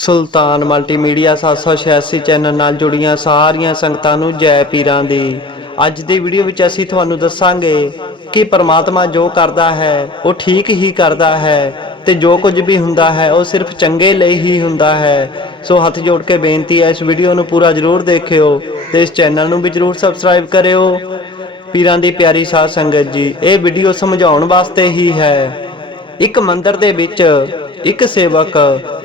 ਸੁਲਤਾਨ multimedia 786 channel ਨਾਲ ਜੁੜੀਆਂ ਸਾਰੀਆਂ ਸੰਗਤਾਂ ਨੂੰ ਜੈ ਪੀਰਾਂ ਦੀ। ਅੱਜ ਦੀ ਵੀਡੀਓ ਵਿੱਚ ਅਸੀਂ ਤੁਹਾਨੂੰ ਦੱਸਾਂਗੇ ਕਿ ਪਰਮਾਤਮਾ ਜੋ ਕਰਦਾ ਹੈ ਉਹ ਠੀਕ ਹੀ ਕਰਦਾ ਹੈ ਤੇ ਜੋ ਕੁਝ ਵੀ ਹੁੰਦਾ ਹੈ ਉਹ ਸਿਰਫ ਚੰਗੇ ਲਈ ਹੀ ਹੁੰਦਾ ਹੈ। ਸੋ ਹੱਥ ਜੋੜ ਕੇ ਬੇਨਤੀ ਹੈ, ਇਸ ਵੀਡੀਓ ਨੂੰ ਪੂਰਾ ਜ਼ਰੂਰ ਦੇਖਿਓ ਤੇ ਇਸ ਚੈਨਲ ਨੂੰ ਵੀ ਜ਼ਰੂਰ ਸਬਸਕ੍ਰਾਈਬ ਕਰਿਓ। ਪੀਰਾਂ ਦੀ ਪਿਆਰੀ ਸਾਧ ਸੰਗਤ ਜੀ, ਇਹ ਵੀਡੀਓ ਸਮਝਾਉਣ ਵਾਸਤੇ ਹੀ ਹੈ। ਇੱਕ ਮੰਦਿਰ ਦੇ ਵਿੱਚ ਇੱਕ ਸੇਵਕ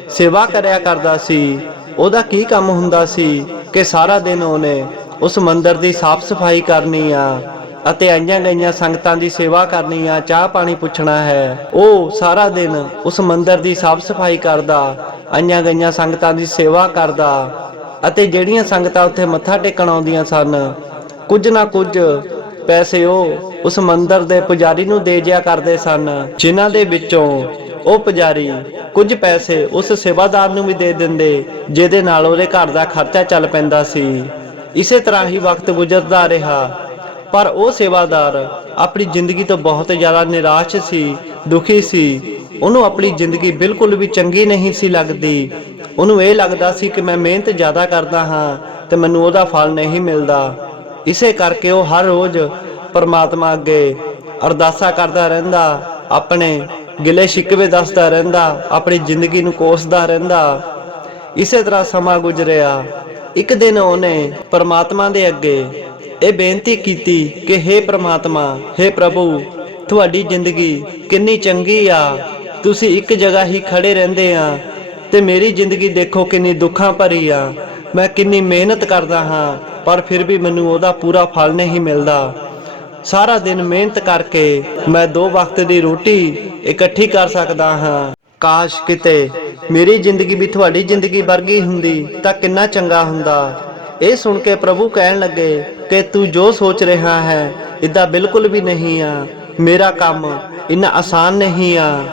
ਸੇਵਾ ਕਰਿਆ ਕਰਦਾ ਸੀ। ਉਹਦਾ ਕੀ ਕੰਮ ਹੁੰਦਾ ਸੀ ਕਿ ਸਾਰਾ ਦਿਨ ਉਹਨੇ ਉਸ ਮੰਦਿਰ ਦੀ ਸਾਫ਼ ਸਫਾਈ ਕਰਨੀ ਆ ਅਤੇ ਆਈਆਂ ਗਈਆਂ ਸੰਗਤਾਂ ਦੀ ਸੇਵਾ ਕਰਨੀ ਆ, ਚਾਹ ਪਾਣੀ ਪੁੱਛਣਾ ਹੈ। ਉਹ ਸਾਰਾ ਦਿਨ ਉਸ ਮੰਦਿਰ ਦੀ ਸਾਫ਼ ਸਫਾਈ ਕਰਦਾ, ਆਈਆਂ ਗਈਆਂ ਸੰਗਤਾਂ ਦੀ ਸੇਵਾ ਕਰਦਾ ਅਤੇ ਜਿਹੜੀਆਂ ਸੰਗਤਾਂ ਉੱਥੇ ਮੱਥਾ ਟੇਕਣ ਆਉਂਦੀਆਂ ਸਨ, ਕੁਝ ਨਾ ਕੁਝ ਪੈਸੇ ਉਹ ਉਸ ਮੰਦਿਰ ਦੇ ਪੁਜਾਰੀ ਨੂੰ ਦੇ ਜਿਆ ਕਰਦੇ ਸਨ, ਜਿਨ੍ਹਾਂ ਦੇ ਵਿੱਚੋਂ ਉਹ ਪੁਜਾਰੀ ਕੁਝ ਪੈਸੇ ਉਸ ਸੇਵਾਦਾਰ ਨੂੰ ਵੀ ਦੇ ਦਿੰਦੇ, ਜਿਹਦੇ ਨਾਲ ਉਹਦੇ ਘਰ ਦਾ ਖਰਚਾ ਚੱਲ ਪੈਂਦਾ ਸੀ। ਇਸੇ ਤਰ੍ਹਾਂ ਹੀ ਵਕਤ ਗੁਜ਼ਰਦਾ ਰਿਹਾ, ਪਰ ਉਹ ਸੇਵਾਦਾਰ ਆਪਣੀ ਜ਼ਿੰਦਗੀ ਤੋਂ ਬਹੁਤ ਜ਼ਿਆਦਾ ਨਿਰਾਸ਼ ਸੀ, ਦੁਖੀ ਸੀ। ਉਹਨੂੰ ਆਪਣੀ ਜ਼ਿੰਦਗੀ ਬਿਲਕੁਲ ਵੀ ਚੰਗੀ ਨਹੀਂ ਸੀ ਲੱਗਦੀ। ਉਹਨੂੰ ਇਹ ਲੱਗਦਾ ਸੀ ਕਿ ਮੈਂ ਮਿਹਨਤ ਜ਼ਿਆਦਾ ਕਰਦਾ ਹਾਂ ਤੇ ਮੈਨੂੰ ਉਹਦਾ ਫਲ ਨਹੀਂ ਮਿਲਦਾ। ਇਸੇ ਕਰਕੇ ਉਹ ਹਰ ਰੋਜ਼ ਪਰਮਾਤਮਾ ਅੱਗੇ ਅਰਦਾਸਾਂ ਕਰਦਾ ਰਹਿੰਦਾ, ਆਪਣੇ ਗਿਲੇ ਸ਼ਿਕਵੇ ਦੱਸਦਾ ਰਹਿੰਦਾ, ਆਪਣੀ ਜ਼ਿੰਦਗੀ ਨੂੰ ਕੋਸਦਾ ਰਹਿੰਦਾ। ਇਸੇ ਤਰ੍ਹਾਂ ਸਮਾਂ ਗੁਜ਼ਰਿਆ। ਇੱਕ ਦਿਨ ਉਹਨੇ ਪਰਮਾਤਮਾ ਦੇ ਅੱਗੇ ਇਹ ਬੇਨਤੀ ਕੀਤੀ ਕਿ ਹੇ ਪਰਮਾਤਮਾ, ਹੇ ਪ੍ਰਭੂ, ਤੁਹਾਡੀ ਜ਼ਿੰਦਗੀ ਕਿੰਨੀ ਚੰਗੀ ਆ। ਤੁਸੀਂ ਇੱਕ ਜਗ੍ਹਾ ਹੀ ਖੜੇ ਰਹਿੰਦੇ ਆ ਤੇ ਮੇਰੀ ਜ਼ਿੰਦਗੀ ਦੇਖੋ ਕਿੰਨੀ ਦੁੱਖਾਂ ਭਰੀ ਆ। ਮੈਂ ਕਿੰਨੀ ਮਿਹਨਤ ਕਰਦਾ ਹਾਂ ਪਰ ਫਿਰ ਵੀ ਮੈਨੂੰ ਉਹਦਾ ਪੂਰਾ ਫਲ ਨਹੀਂ ਮਿਲਦਾ। ਸਾਰਾ ਦਿਨ ਮਿਹਨਤ ਕਰਕੇ ਮੈਂ 2 ਵਕਤ ਦੀ ਰੋਟੀ ਇਕੱਠੀ ਕਰ ਸਕਦਾ ਹਾਂ। ਕਾਸ਼ ਕਿਤੇ ਮੇਰੀ ਜ਼ਿੰਦਗੀ ਵੀ ਤੁਹਾਡੀ ਜ਼ਿੰਦਗੀ ਵਰਗੀ ਹੁੰਦੀ ਤਾਂ ਕਿੰਨਾ ਚੰਗਾ ਹੁੰਦਾ। ਇਹ ਸੁਣ ਕੇ ਪ੍ਰਭੂ ਕਹਿਣ ਲੱਗੇ ਕਿ ਤੂੰ ਜੋ ਸੋਚ ਰਿਹਾ ਹੈ ਇੱਦਾਂ ਬਿਲਕੁਲ ਵੀ ਨਹੀਂ ਆ। ਮੇਰਾ ਕੰਮ ਇੰਨਾ ਆਸਾਨ ਨਹੀਂ ਆ।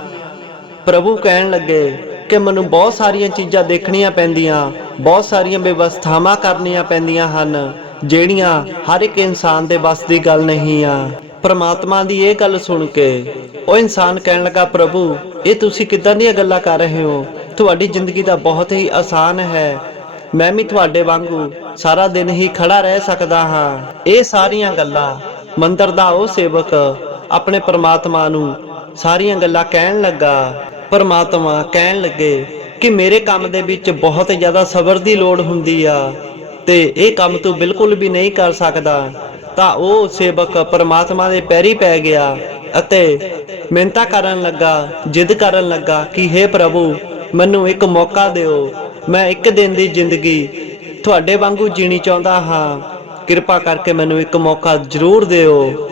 ਪ੍ਰਭੂ ਕਹਿਣ ਲੱਗੇ ਕਿ ਮੈਨੂੰ ਬਹੁਤ ਸਾਰੀਆਂ ਚੀਜ਼ਾਂ ਦੇਖਣੀਆਂ ਪੈਂਦੀਆਂ, ਬਹੁਤ ਸਾਰੀਆਂ ਵਿਵਸਥਾਵਾਂ ਕਰਨੀਆਂ ਪੈਂਦੀਆਂ ਹਨ, ਜਿਹੜੀਆਂ ਹਰ ਇੱਕ ਇਨਸਾਨ ਦੇ ਵੱਸ ਦੀ ਗੱਲ ਨਹੀਂ ਆ। ਪਰਮਾਤਮਾ ਦੀ ਇਹ ਗੱਲ ਸੁਣ ਕੇ ਉਹ ਇਨਸਾਨ ਕਹਿਣ ਲੱਗਾ, ਪ੍ਰਭੂ ਇਹ ਤੁਸੀਂ ਕਿੱਦਾਂ ਦੀਆਂ ਗੱਲਾਂ ਕਰ ਰਹੇ ਹੋ? ਤੁਹਾਡੀ ਜ਼ਿੰਦਗੀ ਤਾਂ ਬਹੁਤ ਹੀ ਆਸਾਨ ਹੈ। ਮੈਂ ਵੀ ਤੁਹਾਡੇ ਵਾਂਗੂ ਸਾਰਾ ਦਿਨ ਹੀ ਖੜਾ ਰਹਿ ਸਕਦਾ ਹਾਂ। ਇਹ ਸਾਰੀਆਂ ਗੱਲਾਂ ਮੰਦਿਰ ਦਾ ਉਹ ਸੇਵਕ ਆਪਣੇ ਪਰਮਾਤਮਾ ਨੂੰ ਸਾਰੀਆਂ ਗੱਲਾਂ ਕਹਿਣ ਲੱਗਾ। ਪਰਮਾਤਮਾ ਕਹਿਣ ਲੱਗੇ ਕਿ ਮੇਰੇ ਕੰਮ ਦੇ ਵਿੱਚ ਬਹੁਤ ਜ਼ਿਆਦਾ ਸਬਰ ਦੀ ਲੋੜ ਹੁੰਦੀ ਆ ਤੇ ਇਹ ਕੰਮ ਤੂੰ ਬਿਲਕੁਲ ਵੀ ਨਹੀਂ ਕਰ ਸਕਦਾ। ਤਾਂ ਉਹ ਸੇਵਕ ਪਰਮਾਤਮਾ ਦੇ ਪੈਰੀ ਪੈ ਗਿਆ ਅਤੇ ਮਿੰਨਤਾਂ ਕਰਨ ਲੱਗਾ, ਜਿੱਦ ਕਰਨ ਲੱਗਾ ਕਿ ਹੇ ਪ੍ਰਭੂ, ਮੈਨੂੰ ਇੱਕ ਮੌਕਾ ਦਿਓ। ਮੈਂ ਇੱਕ ਦਿਨ ਦੀ ਜ਼ਿੰਦਗੀ ਤੁਹਾਡੇ ਵਾਂਗੂ ਜੀਣੀ ਚਾਹੁੰਦਾ ਹਾਂ। ਕਿਰਪਾ ਕਰਕੇ ਮੈਨੂੰ ਇੱਕ ਮੌਕਾ ਜ਼ਰੂਰ ਦਿਓ।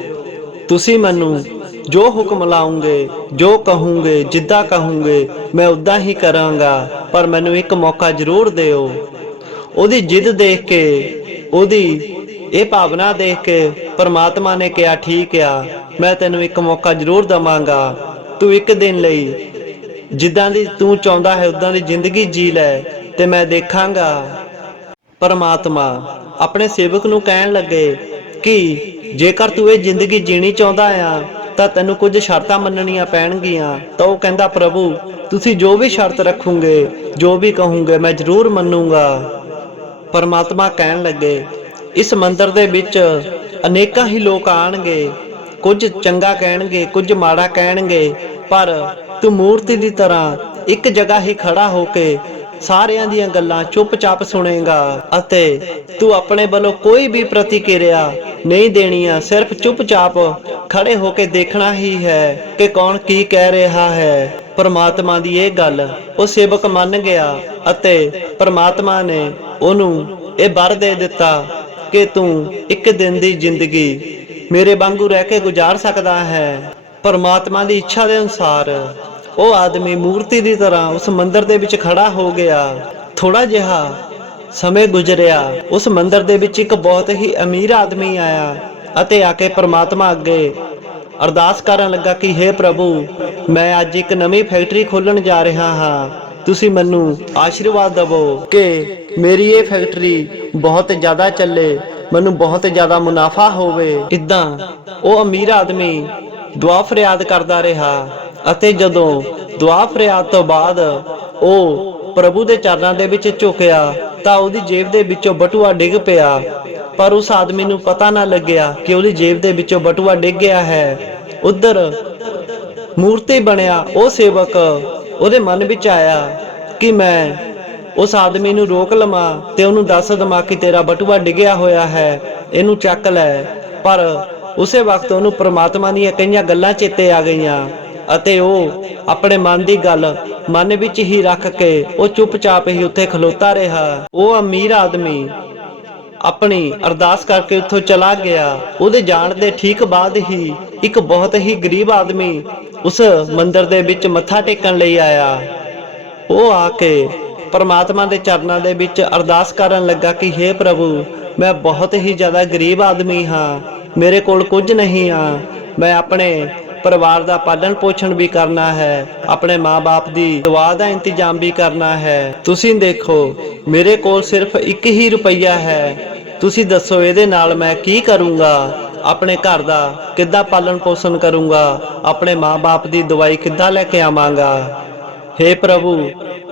ਤੁਸੀਂ ਮੈਨੂੰ ਜੋ ਹੁਕਮ ਲਾਉਂਗੇ, ਜੋ ਕਹੋਗੇ, ਜਿੱਦਾਂ ਕਹੋਗੇ ਮੈਂ ਉੱਦਾਂ ਹੀ ਕਰਾਂਗਾ, ਪਰ ਮੈਨੂੰ ਇੱਕ ਮੌਕਾ ਜ਼ਰੂਰ ਦਿਓ। ਉਹਦੀ ਜਿੱਦ ਦੇਖ ਕੇ, ਉਹਦੀ ਇਹ ਭਾਵਨਾ ਦੇਖ ਕੇ ਪਰਮਾਤਮਾ ਨੇ ਕਿਹਾ, ਠੀਕ ਆ, ਮੈਂ ਤੈਨੂੰ ਇੱਕ ਮੌਕਾ ਜ਼ਰੂਰ ਦਵਾਂਗਾ। ਤੂੰ ਇੱਕ ਦਿਨ ਲਈ ਜਿੱਦਾਂ ਦੀ ਤੂੰ ਚਾਹੁੰਦਾ ਹੈ ਉੱਦਾਂ ਦੀ ਜ਼ਿੰਦਗੀ ਜੀ ਲੈ ਤੇ ਮੈਂ ਦੇਖਾਂਗਾ। ਪਰਮਾਤਮਾ ਆਪਣੇ ਸੇਵਕ ਨੂੰ ਕਹਿਣ ਲੱਗੇ ਕਿ ਜੇਕਰ ਤੂੰ ਇਹ ਜ਼ਿੰਦਗੀ ਜੀਣੀ ਚਾਹੁੰਦਾ ਆ ਤਾਂ ਤੈਨੂੰ ਕੁਝ ਸ਼ਰਤਾਂ ਮੰਨਣੀਆਂ ਪੈਣਗੀਆਂ। ਤਾਂ ਉਹ ਕਹਿੰਦਾ, ਪ੍ਰਭੂ ਤੁਸੀਂ ਜੋ ਵੀ ਸ਼ਰਤ ਰੱਖੋਗੇ, ਜੋ ਵੀ ਕਹੋਗੇ ਮੈਂ ਜ਼ਰੂਰ ਮੰਨੂੰਗਾ। ਪਰਮਾਤਮਾ ਕਹਿਣ ਲੱਗੇ, ਇਸ ਮੰਦਿਰ ਦੇ ਵਿੱਚ ਅਨੇਕਾਂ ਹੀ ਲੋਕ ਆਣਗੇ, ਕੁਝ ਚੰਗਾ ਕਹਿਣਗੇ, ਕੁਝ ਮਾੜਾ ਕਹਿਣਗੇ, ਪਰ ਤੂੰ ਮੂਰਤੀ ਦੀ ਤਰ੍ਹਾਂ ਇੱਕ ਜਗ੍ਹਾ ਹੀ ਖੜਾ ਹੋ ਕੇ ਸਾਰਿਆਂ ਦੀਆਂ ਗੱਲਾਂ ਚੁੱਪਚਾਪ ਸੁਣੇਗਾ ਅਤੇ ਤੂੰ ਆਪਣੇ ਵੱਲੋਂ ਕੋਈ ਵੀ ਪ੍ਰਤੀਕਿਰਿਆ ਨਹੀਂ ਦੇਣੀ ਆ। ਸਿਰਫ ਚੁੱਪਚਾਪ ਖੜੇ ਹੋ ਕੇ ਦੇਖਣਾ ਹੀ ਹੈ ਕਿ ਕੌਣ ਕੀ ਕਹਿ ਰਿਹਾ ਹੈ। ਪਰਮਾਤਮਾ ਦੀ ਇਹ ਗੱਲ ਉਹ ਸੇਵਕ ਮੰਨ ਗਿਆ ਅਤੇ ਪਰਮਾਤਮਾ ਨੇ ਉਹਨੂੰ ਇਹ ਵਰ ਦੇ ਦਿੱਤਾ ਕਿ ਤੂੰ ਇੱਕ ਦਿਨ ਦੀ ਜ਼ਿੰਦਗੀ ਮੇਰੇ ਵਾਂਗੂ ਰਹਿ ਕੇ ਗੁਜ਼ਾਰ ਸਕਦਾ ਹੈ। ਪਰਮਾਤਮਾ ਦੀ ਇੱਛਾ ਦੇ ਅਨੁਸਾਰ ਉਹ ਆਦਮੀ ਮੂਰਤੀ ਦੀ ਤਰ੍ਹਾਂ ਉਸ ਮੰਦਿਰ ਦੇ ਵਿੱਚ ਖੜਾ ਹੋ ਗਿਆ। ਥੋੜਾ ਜਿਹਾ ਸਮੇਂ ਗੁਜ਼ਰਿਆ। ਉਸ ਮੰਦਿਰ ਦੇ ਵਿੱਚ ਇੱਕ ਬਹੁਤ ਹੀ ਅਮੀਰ ਆਦਮੀ ਆਇਆ ਅਤੇ ਆ ਕੇ ਪਰਮਾਤਮਾ ਅੱਗੇ ਅਰਦਾਸ ਕਰਨ ਲੱਗਾ ਕਿ ਹੇ ਪ੍ਰਭੂ, ਮੈਂ ਅੱਜ ਇੱਕ ਨਵੀਂ ਫੈਕਟਰੀ ਖੋਲਣ ਜਾ ਰਿਹਾ ਹਾਂ। ਤੁਸੀਂ ਮੈਨੂੰ ਆਸ਼ੀਰਵਾਦ ਦੇਵੋ ਕਿ ਮੇਰੀ ਇਹ ਫੈਕਟਰੀ ਬਹੁਤ ਜ਼ਿਆਦਾ ਚੱਲੇ, ਮੈਨੂੰ ਬਹੁਤ ਜ਼ਿਆਦਾ ਮੁਨਾਫਾ ਹੋਵੇ। ਇੱਦਾਂ ਉਹ ਅਮੀਰ ਆਦਮੀ ਦੁਆ ਫਰਿਆਦ ਕਰਦਾ ਰਿਹਾ ਅਤੇ ਜਦੋਂ ਦੁਆ ਫਰਿਆਦ ਤੋਂ ਬਾਅਦ ਉਹ ਪ੍ਰਭੂ ਦੇ ਚਰਨਾਂ ਦੇ ਵਿੱਚ ਝੁਕਿਆ ਤਾਂ ਉਹਦੀ ਜੇਬ ਦੇ ਵਿੱਚੋਂ ਬਟੂਆ ਡਿੱਗ ਪਿਆ। ਪਰ ਉਸ ਆਦਮੀ ਨੂੰ ਪਤਾ ਨਾ ਲੱਗਿਆ ਕਿ ਉਹਦੀ ਜੇਬ ਦੇ ਵਿੱਚੋਂ ਬਟੂਆ ਡਿੱਗ ਗਿਆ ਹੈ। ਉਧਰ ਮੂਰਤੀ ਬਣਿਆ ਉਹ ਸੇਵਕ, ਉਹਦੇ ਮਨ ਵਿੱਚ ਆਇਆ ਕਿ ਮੈਂ ਉਸ ਆਦਮੀ ਨੂੰ ਰੋਕ ਲਵਾਂ ਤੇ ਉਹਨੂੰ ਦੱਸ ਦਵਾਂ ਕਿ ਤੇਰਾ ਬਟੂਆ ਡਿੱਗਿਆ ਹੋਇਆ ਹੈ, ਇਹਨੂੰ ਚੱਕ ਲੈ। ਪਰ ਉਸੇ ਵਕਤ ਉਹਨੂੰ ਪ੍ਰਮਾਤਮਾ ਦੀਆਂ ਕਈਆਂ ਗੱਲਾਂ ਚੇਤੇ ਆ ਗਈਆਂ ਅਤੇ ਉਹ ਆਪਣੇ ਮਨ ਦੀ ਗੱਲ ਮਨ ਵਿੱਚ ਹੀ ਰੱਖ ਕੇ ਉਹ ਚੁੱਪਚਾਪ ਹੀ ਉੱਥੇ ਖਲੋਤਾ ਰਿਹਾ। ਉਹ ਅਮੀਰ ਆਦਮੀ ਆਪਣੀ ਅਰਦਾਸ ਕਰਕੇ ਉੱਥੋਂ ਚਲਾ ਗਿਆ। ਉਹਦੇ ਜਾਣ ਦੇ ਠੀਕ ਬਾਅਦ ਹੀ ਇੱਕ ਬਹੁਤ ਹੀ ਗਰੀਬ ਆਦਮੀ ਉਸ ਮੰਦਿਰ ਦੇ ਵਿੱਚ ਮੱਥਾ ਟੇਕਣ ਲਈ ਆਇਆ। ਉਹ ਆ ਕੇ ਪਰਮਾਤਮਾ ਦੇ ਚਰਨਾਂ ਦੇ ਵਿੱਚ ਅਰਦਾਸ ਕਰਨ ਲੱਗਾ ਕਿ ਹੇ ਪ੍ਰਭੂ, ਮੈਂ ਬਹੁਤ ਹੀ ਜ਼ਿਆਦਾ ਗਰੀਬ ਆਦਮੀ ਹਾਂ, ਮੇਰੇ ਕੋਲ ਕੁਝ ਨਹੀਂ ਆ, ਮੈਂ ਆਪਣੇ ਪਰਿਵਾਰ ਦਾ ਪਾਲਣ ਪੋਸ਼ਣ ਵੀ ਕਰਨਾ ਹੈ, ਆਪਣੇ ਮਾਂ-ਬਾਪ ਦੀ ਦੁਆ ਦਾ ਇੰਤਜ਼ਾਮ ਵੀ ਕਰਨਾ ਹੈ। ਤੁਸੀਂ ਦੇਖੋ ਮੇਰੇ ਕੋਲ ਸਿਰਫ 1 ਹੀ ਰੁਪਈਆ ਹੈ, ਤੁਸੀਂ ਦੱਸੋ ਇਹਦੇ ਨਾਲ ਮੈਂ ਕੀ ਕਰੂੰਗਾ, ਆਪਣੇ ਘਰ ਦਾ ਕਿੱਦਾਂ ਪਾਲਣ ਪੋਸ਼ਣ ਕਰੂੰਗਾ, ਆਪਣੇ ਮਾਂ-ਬਾਪ ਦੀ ਦਵਾਈ ਕਿੱਦਾਂ ਲੈ ਕੇ ਆਵਾਂਗਾ। ਹੇ ਪ੍ਰਭੂ,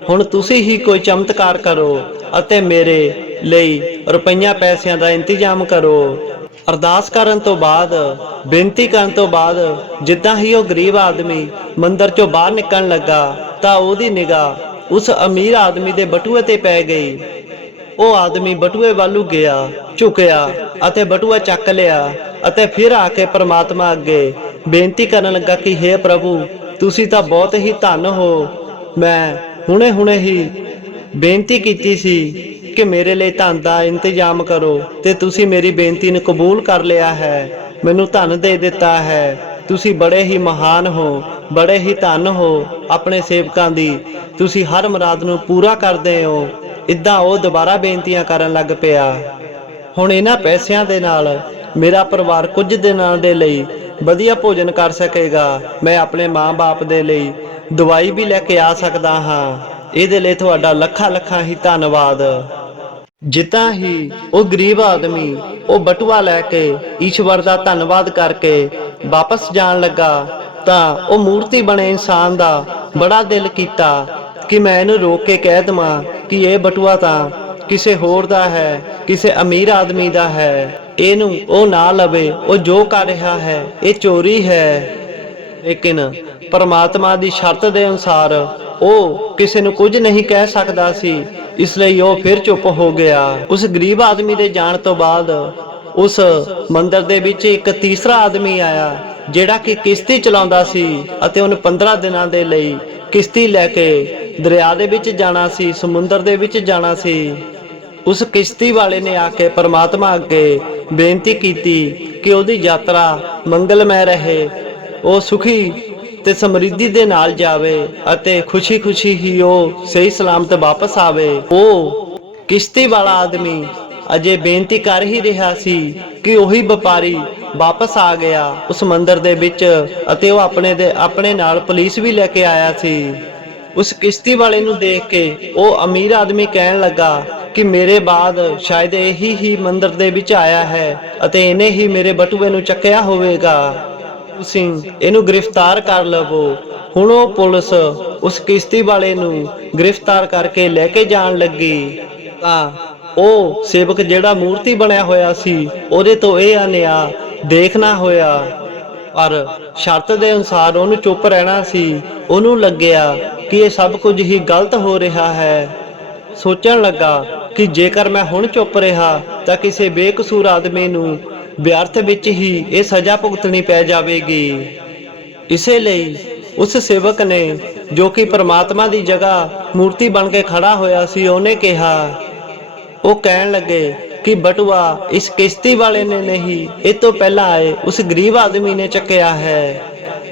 ਹੁਣ ਤੁਸੀਂ ਹੀ ਕੋਈ ਚਮਤਕਾਰ ਕਰੋ ਅਤੇ ਮੇਰੇ ਲਈ ਰੁਪਈਆਂ ਪੈਸਿਆਂ ਦਾ ਇੰਤਜ਼ਾਮ ਕਰੋ। ਅਰਦਾਸ ਕਰਨ ਤੋਂ ਬਾਅਦ, ਬੇਨਤੀ ਕਰਨ ਤੋਂ ਬਾਅਦ ਜਿੱਦਾਂ ਹੀ ਉਹ ਗਰੀਬ ਆਦਮੀ ਮੰਦਿਰ ਚੋਂ ਬਾਹਰ ਨਿਕਲਣ ਲੱਗਾ ਤਾਂ ਉਹਦੀ ਨਿਗਾਹ ਉਸ ਅਮੀਰ ਆਦਮੀ ਦੇ ਬਟੂਏ ਤੇ ਪੈ ਗਈ। ਉਹ ਆਦਮੀ ਬਟੂਏ ਵੱਲੋਂ ਗਿਆ, ਝੁਕਿਆ ਅਤੇ ਬਟੂਆ ਚੱਕ ਲਿਆ ਅਤੇ ਫਿਰ ਆ ਕੇ ਪਰਮਾਤਮਾ ਅੱਗੇ ਬੇਨਤੀ ਕਰਨ ਲੱਗਾ ਕਿ ਹੇ ਪ੍ਰਭੂ, ਤੁਸੀਂ ਤਾਂ ਬਹੁਤ ਹੀ ਧੰਨ ਹੋ, ਮੈਂ ਹੁਣੇ ਹੀ ਬੇਨਤੀ ਕੀਤੀ ਸੀ ਕਿ ਮੇਰੇ ਲਈ ਧਨ ਦਾ ਇੰਤਜ਼ਾਮ ਕਰੋ ਤੇ ਤੁਸੀਂ ਮੇਰੀ ਬੇਨਤੀ ਨੂੰ ਕਬੂਲ ਕਰ ਲਿਆ ਹੈ, ਮੈਨੂੰ ਧਨ ਦੇ ਦਿੱਤਾ ਹੈ, ਤੁਸੀਂ ਬੜੇ ਹੀ ਮਹਾਨ ਹੋ, ਬੜੇ ਹੀ ਧਨ ਹੋ, ਆਪਣੇ ਸੇਵਕਾਂ ਦੀ ਤੁਸੀਂ ਹਰ ਮੁਰਾਦ ਨੂੰ ਪੂਰਾ ਕਰਦੇ ਹੋ। ਇਦਾਂ ਉਹ ਦੁਬਾਰਾ ਬੇਨਤੀਆਂ ਕਰਨ ਲੱਗ ਪਿਆ। ਹੁਣ ਇਹਨਾਂ ਪੈਸਿਆਂ ਦੇ ਨਾਲ ਮੇਰਾ ਪਰਿਵਾਰ ਕੁਝ ਦਿਨਾਂ ਦੇ ਲਈ ਵਧੀਆ ਭੋਜਨ ਕਰ ਸਕੇਗਾ, ਮੈਂ ਆਪਣੇ ਮਾਂ-ਬਾਪ ਦੇ ਲਈ ਦਵਾਈ ਵੀ ਲੈ ਕੇ ਆ ਸਕਦਾ ਹਾਂ। ਇਹਦੇ ਲਈ ਤੁਹਾਡਾ ਲੱਖਾਂ ਹੀ ਧੰਨਵਾਦ। ਜਿੱਦਾਂ ਹੀ ਉਹ ਗਰੀਬ ਆਦਮੀ ਉਹ ਬਟੂਆ ਲੈ ਕੇ ਈਸ਼ਵਰ ਦਾ ਧੰਨਵਾਦ ਕਰਕੇ ਵਾਪਸ ਜਾਣ ਲੱਗਾ ਤਾਂ ਉਹ ਮੂਰਤੀ ਬਣੇ ਇਨਸਾਨ ਦਾ ਬੜਾ ਦਿਲ ਕੀਤਾ ਕਿ ਮੈਂ ਇਹਨੂੰ ਰੋਕ ਕੇ ਕਹਿ ਦਵਾਂ ਕਿ ਇਹ ਬਟੂਆ ਤਾਂ ਕਿਸੇ ਹੋਰ ਦਾ ਹੈ, ਕਿਸੇ ਅਮੀਰ ਆਦਮੀ ਦਾ ਹੈ, ਇਹਨੂੰ ਉਹ ਨਾ ਲਵੇ, ਉਹ ਜੋ ਕਰ ਰਿਹਾ ਹੈ ਇਹ ਚੋਰੀ ਹੈ। ਲੇਕਿਨ ਪਰਮਾਤਮਾ ਦੀ ਸ਼ਰਤ ਦੇ ਅਨੁਸਾਰ ਉਹ ਕਿਸੇ ਨੂੰ ਕੁਝ ਨਹੀਂ ਕਹਿ ਸਕਦਾ ਸੀ, ਇਸ ਲਈ ਉਹ ਫਿਰ ਚੁੱਪ ਹੋ ਗਿਆ। ਉਸ ਗਰੀਬ ਆਦਮੀ ਦੇ ਜਾਣ ਤੋਂ ਬਾਅਦ ਉਸ ਮੰਦਿਰ ਦੇ ਵਿੱਚ ਇੱਕ ਤੀਸਰਾ ਆਦਮੀ ਆਇਆ ਜਿਹੜਾ ਕਿ ਕਿਸ਼ਤੀ ਚਲਾਉਂਦਾ ਸੀ ਅਤੇ ਉਹਨੂੰ 15 ਦਿਨਾਂ ਦੇ ਲਈ ਕਿਸ਼ਤੀ ਲੈ ਕੇ ਦਰਿਆ ਦੇ ਵਿੱਚ ਜਾਣਾ ਸੀ, ਸਮੁੰਦਰ ਦੇ ਵਿੱਚ ਜਾਣਾ ਸੀ। ਉਸ ਕਿਸ਼ਤੀ ਵਾਲੇ ਨੇ ਆ ਕੇ ਪਰਮਾਤਮਾ ਅੱਗੇ ਬੇਨਤੀ ਕੀਤੀ ਕਿ ਉਹਦੀ ਯਾਤਰਾ ਮੰਗਲਮੈ ਰਹੇ, ਉਹ ਸੁਖੀ ਤੇ ਸਮਰਿੱਧੀ ਦੇ ਨਾਲ ਜਾਵੇ ਅਤੇ ਖੁਸ਼ੀ ਹੀ ਉਹ ਸਹੀ ਸਲਾਮਤ ਵਾਪਸ ਆਵੇ। ਉਹ ਕਿਸ਼ਤੀ ਵਾਲਾ ਆਦਮੀ ਅਜੇ ਬੇਨਤੀ ਕਰ ਹੀ ਰਿਹਾ ਸੀ ਕਿ ਉਹੀ ਵਪਾਰੀ ਵਾਪਸ ਆ ਗਿਆ ਉਸ ਮੰਦਿਰ ਦੇ ਵਿੱਚ ਅਤੇ ਉਹ ਆਪਣੇ ਨਾਲ ਪੁਲਿਸ ਵੀ ਲੈ ਕੇ ਆਇਆ ਸੀ। ਉਸ ਕਿਸ਼ਤੀ ਵਾਲੇ ਨੂੰ ਦੇਖ ਕੇ ਉਹ ਅਮੀਰ ਆਦਮੀ ਕਹਿਣ ਲੱਗਾ ਕਿ ਮੇਰੇ ਬਾਅਦ ਸ਼ਾਇਦ ਇਹੀ ਹੀ ਮੰਦਿਰ ਦੇ ਵਿੱਚ ਆਇਆ ਹੈ ਅਤੇ ਇਹਨੇ ਹੀ ਮੇਰੇ ਬਟੂਏ ਨੂੰ ਚੱਕਿਆ ਹੋਵੇਗਾ, ਤੁਸੀਂ ਇਹਨੂੰ ਗ੍ਰਿਫਤਾਰ ਕਰ ਲਵੋ। ਹੁਣ ਉਹ ਪੁਲਿਸ ਉਸ ਕਿਸ਼ਤੀ ਵਾਲੇ ਨੂੰ ਗ੍ਰਿਫਤਾਰ ਕਰਕੇ ਲੈ ਕੇ ਜਾਣ ਲੱਗੀ ਤਾਂ ਉਹ ਸੇਵਕ ਜਿਹੜਾ ਮੂਰਤੀ ਬਣਿਆ ਹੋਇਆ ਸੀ ਉਹਦੇ ਤੋਂ ਇਹ ਅਨਿਆਂ ਦੇਖਣਾ ਹੋਇਆ, ਪਰ ਸ਼ਰਤ ਦੇ ਅਨੁਸਾਰ ਉਹਨੂੰ ਚੁੱਪ ਰਹਿਣਾ ਸੀ। ਉਹਨੂੰ ਲੱਗਿਆ ਕਿ ਇਹ ਸਭ ਕੁਝ ਹੀ ਗਲਤ ਹੋ ਰਿਹਾ ਹੈ। ਸੋਚਣ ਲੱਗਾ ਕਿ ਜੇਕਰ ਮੈਂ ਹੁਣ ਚੁੱਪ ਰਿਹਾ ਤਾਂ ਕਿਸੇ ਬੇਕਸੂਰ ਆਦਮੀ ਨੂੰ ਵਿਅਰਥ ਵਿੱਚ ਹੀ ਇਹ ਸਜ਼ਾ ਭੁਗਤਣੀ ਪੈ ਜਾਵੇਗੀ। ਇਸੇ ਲਈ ਉਸ ਸੇਵਕ ਨੇ ਜੋ ਕਿ ਪਰਮਾਤਮਾ ਦੀ ਜਗ੍ਹਾ ਮੂਰਤੀ ਬਣ ਕੇ ਖੜਾ ਹੋਇਆ ਸੀ, ਉਹਨੇ ਕਿਹਾ, ਉਹ ਕਹਿਣ ਲੱਗੇ ਕਿ ਬਟੂਆ ਇਸ ਕਿਸ਼ਤੀ ਵਾਲੇ ਨੇ ਨਹੀਂ, ਇਹ ਤੋਂ ਪਹਿਲਾਂ ਆਏ ਉਸ ਗਰੀਬ ਆਦਮੀ ਨੇ ਚੱਕਿਆ ਹੈ।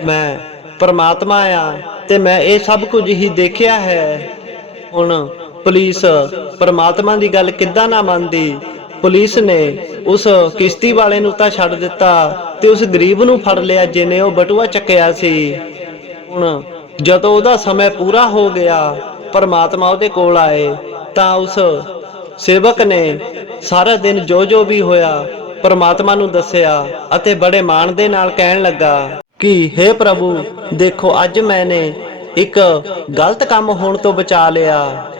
ਮੈਂ ਪਰਮਾਤਮਾ ਆ ਤੇ ਮੈਂ ਇਹ ਸਭ ਕੁਝ ਹੀ ਦੇਖਿਆ ਹੈ। ਹੁਣ ਪੁਲਿਸ ਪਰਮਾਤਮਾ ਦੀ ਗੱਲ ਕਿੱਦਾਂ ਨਾ ਮੰਨਦੀ। ਪੁਲਿਸ ਨੇ ਉਸ ਕਿਸ਼ਤੀ ਵਾਲੇ ਨੂੰ ਤਾਂ ਛੱਡ ਦਿੱਤਾ ਤੇ ਉਸ ਗਰੀਬ ਨੂੰ ਫੜ ਲਿਆ ਜਿਹਨੇ ਉਹ ਬਟੂਆ ਚੱਕਿਆ ਸੀ। ਹੁਣ ਜਦੋਂ ਉਹਦਾ ਸਮਾਂ ਪੂਰਾ ਹੋ ਗਿਆ, ਪਰਮਾਤਮਾ ਉਹਦੇ ਕੋਲ ਆਏ ਤਾਂ ਉਸ ਸੇਵਕ ਨੇ ਸਾਰਾ ਦਿਨ ਜੋ ਵੀ ਹੋਇਆ ਪਰਮਾਤਮਾ ਨੂੰ ਦੱਸਿਆ ਅਤੇ ਬੜੇ ਮਾਣ ਦੇ ਨਾਲ ਕਹਿਣ ਲੱਗਾ ਕਿ हे ਪ੍ਰਭੂ, ਦੇਖੋ ਅੱਜ ਮੈਨੇ ਇੱਕ ਗਲਤ ਕੰਮ ਹੋਣ ਤੋਂ ਬਚਾ ਲਿਆ।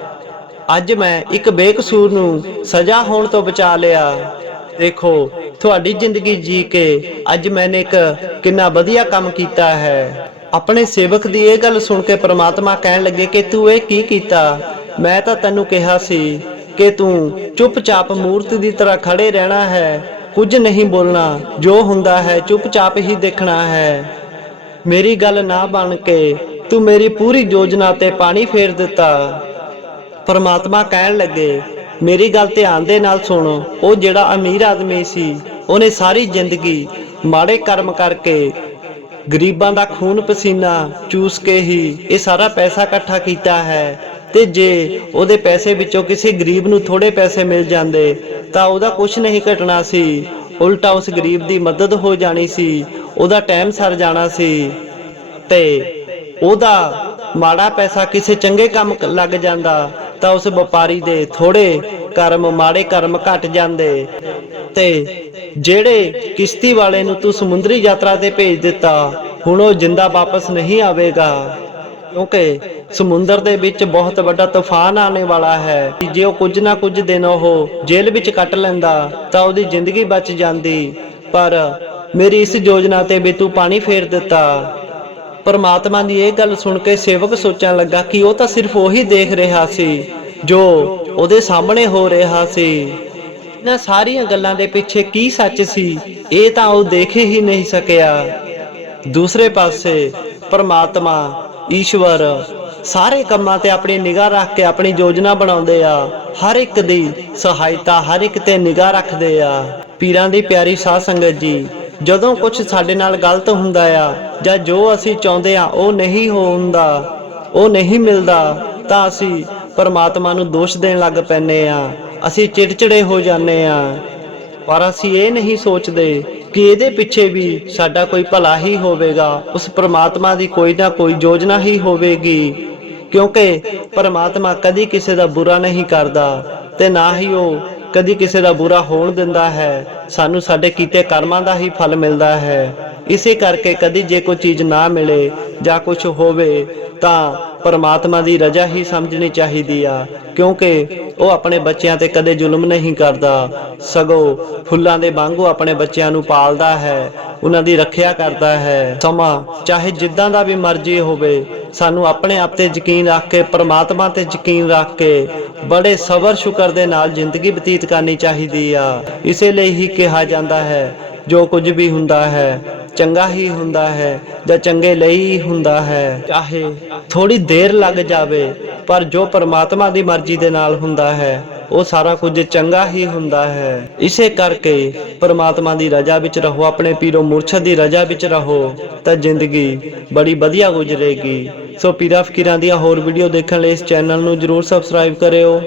ਅੱਜ ਮੈਂ ਇੱਕ ਬੇਕਸੂਰ ਨੂੰ ਸਜ਼ਾ ਹੋਣ ਤੋਂ ਬਚਾ ਲਿਆ। ਦੇਖੋ ਤੁਹਾਡੀ ਜ਼ਿੰਦਗੀ ਜੀ ਕੇ ਅੱਜ ਮੈਨੇ ਇੱਕ ਕਿੰਨਾ ਵਧੀਆ ਕੰਮ ਕੀਤਾ ਹੈ। ਆਪਣੇ ਸੇਵਕ ਦੀ ਇਹ ਗੱਲ ਸੁਣ ਕੇ ਪ੍ਰਮਾਤਮਾ ਕਹਿਣ ਲੱਗੇ ਕਿ ਤੂੰ ਇਹ ਕੀ ਕੀਤਾ? ਮੈਂ ਤਾਂ ਤੈਨੂੰ ਕਿਹਾ ਸੀ ਕਿ ਤੂੰ ਚੁੱਪਚਾਪ ਮੂਰਤ ਦੀ ਤਰ੍ਹਾਂ ਖੜੇ ਰਹਿਣਾ ਹੈ, ਕੁਝ ਨਹੀਂ ਬੋਲਣਾ, ਜੋ ਹੁੰਦਾ ਹੈ ਚੁੱਪਚਾਪ ਹੀ ਦੇਖਣਾ ਹੈ। ਮੇਰੀ ਗੱਲ ਨਾ ਬਣ ਕੇ ਤੂੰ ਮੇਰੀ ਪੂਰੀ ਯੋਜਨਾ ਤੇ ਪਾਣੀ ਫੇਰ ਦਿੱਤਾ। ਪਰਮਾਤਮਾ ਕਹਿਣ ਲੱਗੇ ਮੇਰੀ ਗੱਲ ਧਿਆਨ ਦੇ ਨਾਲ ਸੁਣ। ਉਹ ਜਿਹੜਾ ਅਮੀਰ ਆਦਮੀ ਸੀ ਉਹਨੇ ਸਾਰੀ ਜ਼ਿੰਦਗੀ ਮਾੜੇ ਕਰਮ ਕਰਕੇ ਗਰੀਬਾਂ ਦਾ ਖੂਨ ਪਸੀਨਾ ਚੂਸ ਕੇ ਹੀ ਇਹ ਸਾਰਾ ਪੈਸਾ ਇਕੱਠਾ ਕੀਤਾ ਹੈ, ਤੇ ਜੇ ਉਹਦੇ ਪੈਸੇ ਵਿੱਚੋਂ ਕਿਸੇ ਗਰੀਬ ਨੂੰ ਥੋੜੇ ਪੈਸੇ ਮਿਲ ਜਾਂਦੇ ਤਾਂ ਉਹਦਾ ਕੁਝ ਨਹੀਂ ਘਟਣਾ ਸੀ, ਉਲਟਾ ਉਸ ਗਰੀਬ ਦੀ ਮਦਦ ਹੋ ਜਾਣੀ ਸੀ, ਉਹਦਾ ਟਾਈਮ ਸਰ ਜਾਣਾ ਸੀ ਤੇ ਉਹਦਾ ਮਾੜਾ ਪੈਸਾ ਕਿਸੇ ਚੰਗੇ ਕੰਮ ਲੱਗ ਜਾਂਦਾ ਤਾਂ ਉਸ ਵਪਾਰੀ ਦੇ ਥੋੜੇ ਕਰਮ ਮਾੜੇ ਕਰਮ ਘਟ ਜਾਂਦੇ। ਤੇ ਜਿਹੜੇ ਕਿਸ਼ਤੀ ਵਾਲੇ ਨੂੰ ਤੂੰ ਸਮੁੰਦਰੀ ਯਾਤਰਾ ਤੇ ਭੇਜ ਦਿੱਤਾ, ਹੁਣ ਉਹ ਜਿੰਦਾ ਵਾਪਸ ਨਹੀਂ ਆਵੇਗਾ, ਕਿਉਂਕਿ ਸਮੁੰਦਰ ਦੇ ਵਿੱਚ ਬਹੁਤ ਵੱਡਾ ਤੂਫਾਨ ਆਉਣੇ ਵਾਲਾ ਹੈ। ਜੇ ਉਹ ਕੁਝ ਨਾ ਕੁਝ ਦਿਨ ਉਹ ਜੇਲ੍ਹ ਵਿੱਚ ਕੱਟ ਲੈਂਦਾ ਤਾਂ ਉਹਦੀ ਜ਼ਿੰਦਗੀ ਬਚ ਜਾਂਦੀ, ਪਰ ਮੇਰੀ ਇਸ ਯੋਜਨਾ ਤੇ ਵੀ ਤੂੰ ਪਾਣੀ ਫੇਰ ਦਿੱਤਾ। ਪਰਮਾਤਮਾ ਦੀ ਇਹ ਗੱਲ ਸੁਣ ਕੇ ਸੇਵਕ ਸੋਚਣ ਲੱਗਾ ਕਿ ਉਹ ਤਾਂ ਸਿਰਫ ਉਹੀ ਦੇਖ ਰਿਹਾ ਸੀ ਜੋ ਉਹਦੇ ਸਾਹਮਣੇ ਹੋ ਰਿਹਾ ਸੀ। ਇਹਨਾਂ ਸਾਰੀਆਂ ਗੱਲਾਂ ਦੇ ਪਿੱਛੇ ਕੀ ਸੱਚ ਸੀ ਇਹ ਤਾਂ ਉਹ ਦੇਖ ਹੀ ਨਹੀਂ ਸਕਿਆ। ਦੂਸਰੇ ਪਾਸੇ ਪਰਮਾਤਮਾ ਈਸ਼ਵਰ ਸਾਰੇ ਕੰਮਾਂ ਤੇ ਆਪਣੀ ਨਿਗਾਹ ਰੱਖ ਕੇ ਆਪਣੀ ਯੋਜਨਾ ਬਣਾਉਂਦੇ ਆ, ਹਰ ਇੱਕ ਦੀ ਸਹਾਇਤਾ ਹਰ ਇੱਕ ਤੇ ਨਿਗਾਹ ਰੱਖਦੇ ਆ। ਪੀਰਾਂ ਦੀ ਪਿਆਰੀ ਸਾਧ ਸੰਗਤ ਜੀ, ਜਦੋਂ ਕੁਝ ਸਾਡੇ ਨਾਲ ਗਲਤ ਹੁੰਦਾ ਆ ਜਾਂ ਜੋ ਅਸੀਂ ਚਾਹੁੰਦੇ ਆ ਉਹ ਨਹੀਂ ਹੁੰਦਾ, ਉਹ ਨਹੀਂ ਮਿਲਦਾ, ਤਾਂ ਅਸੀਂ ਪਰਮਾਤਮਾ ਨੂੰ ਦੋਸ਼ ਦੇਣ ਲੱਗ ਪੈਂਦੇ ਆ, ਅਸੀਂ ਚਿੜਚਿੜੇ ਹੋ ਜਾਂਦੇ ਆ। ਪਰ ਅਸੀਂ ਇਹ ਨਹੀਂ ਸੋਚਦੇ ਕਿ ਇਹਦੇ ਪਿੱਛੇ ਵੀ ਸਾਡਾ ਕੋਈ ਭਲਾ ਹੀ ਹੋਵੇਗਾ, ਉਸ ਪਰਮਾਤਮਾ ਦੀ ਕੋਈ ਨਾ ਕੋਈ ਯੋਜਨਾ ਹੀ ਹੋਵੇਗੀ, ਕਿਉਂਕਿ ਪਰਮਾਤਮਾ ਕਦੀ ਕਿਸੇ ਦਾ ਬੁਰਾ ਨਹੀਂ ਕਰਦਾ ਤੇ ਨਾ ਹੀ ਉਹ ਕਦੀ ਕਿਸੇ ਦਾ ਬੁਰਾ ਹੋਣ ਦਿੰਦਾ ਹੈ। ਸਾਨੂੰ ਸਾਡੇ ਕੀਤੇ ਕਰਮਾਂ ਦਾ ਹੀ ਫਲ ਮਿਲਦਾ ਹੈ। ਇਸੇ ਕਰਕੇ ਕਦੀ ਜੇ ਕੋਈ ਚੀਜ਼ ਨਾ ਮਿਲੇ ਜਾਂ ਕੁਝ ਹੋਵੇ ਤਾਂ ਪਰਮਾਤਮਾ ਦੀ ਰਜ਼ਾ ਹੀ ਸਮਝਣੀ ਚਾਹੀਦੀ ਆ, ਕਿਉਂਕਿ ਉਹ ਆਪਣੇ ਬੱਚਿਆਂ ਤੇ ਕਦੇ ਜ਼ੁਲਮ ਨਹੀਂ ਕਰਦਾ, ਸਗੋਂ ਫੁੱਲਾਂ ਦੇ ਵਾਂਗੂ ਆਪਣੇ ਬੱਚਿਆਂ ਨੂੰ ਪਾਲਦਾ ਹੈ, ਉਹਨਾਂ ਦੀ ਰੱਖਿਆ ਕਰਦਾ ਹੈ। ਸਮਾਂ ਚਾਹੇ ਜਿੱਦਾਂ ਦਾ ਵੀ ਮਰਜ਼ੀ ਹੋਵੇ, ਸਾਨੂੰ ਆਪਣੇ ਆਪ ਤੇ ਯਕੀਨ ਰੱਖ ਕੇ ਪਰਮਾਤਮਾ ਤੇ ਯਕੀਨ ਰੱਖ ਕੇ ਬੜੇ ਸਬਰ ਸ਼ੁਕਰ ਦੇ ਨਾਲ ਜ਼ਿੰਦਗੀ ਬਤੀਤ ਕਰਨੀ ਚਾਹੀਦੀ ਆ। ਇਸੇ ਲਈ ਹੀ ਕਿਹਾ ਜਾਂਦਾ ਹੈ ਜੋ ਕੁਝ ਵੀ ਹੁੰਦਾ ਹੈ ਚੰਗਾ ਹੀ ਹੁੰਦਾ ਹੈ ਜਾਂ ਚੰਗੇ ਲਈ ਹੀ ਹੁੰਦਾ ਹੈ, ਚਾਹੇ ਥੋੜੀ ਦੇਰ ਲੱਗ ਜਾਵੇ, ਪਰ ਜੋ ਪਰਮਾਤਮਾ ਦੀ ਮਰਜ਼ੀ ਦੇ ਨਾਲ ਹੁੰਦਾ ਹੈ ਉਹ ਸਾਰਾ ਕੁਝ ਚੰਗਾ ਹੀ ਹੁੰਦਾ ਹੈ। ਇਸੇ ਕਰਕੇ ਪਰਮਾਤਮਾ ਦੀ ਰਜ਼ਾ ਵਿੱਚ ਰਹੋ, ਆਪਣੇ ਪੀਰੋ ਮੁਰਸ਼ਦ ਦੀ ਰਜ਼ਾ ਵਿੱਚ ਰਹੋ ਤਾਂ ਜ਼ਿੰਦਗੀ ਬੜੀ ਵਧੀਆ ਗੁਜ਼ਰੇਗੀ। ਸੋ ਪੀਰਾਂ ਫਕੀਰਾਂ ਦੀਆਂ ਹੋਰ ਵੀਡੀਓ ਦੇਖਣ ਲਈ ਇਸ ਚੈਨਲ ਨੂੰ ਜਰੂਰ ਸਬਸਕ੍ਰਾਈਬ ਕਰਿਓ।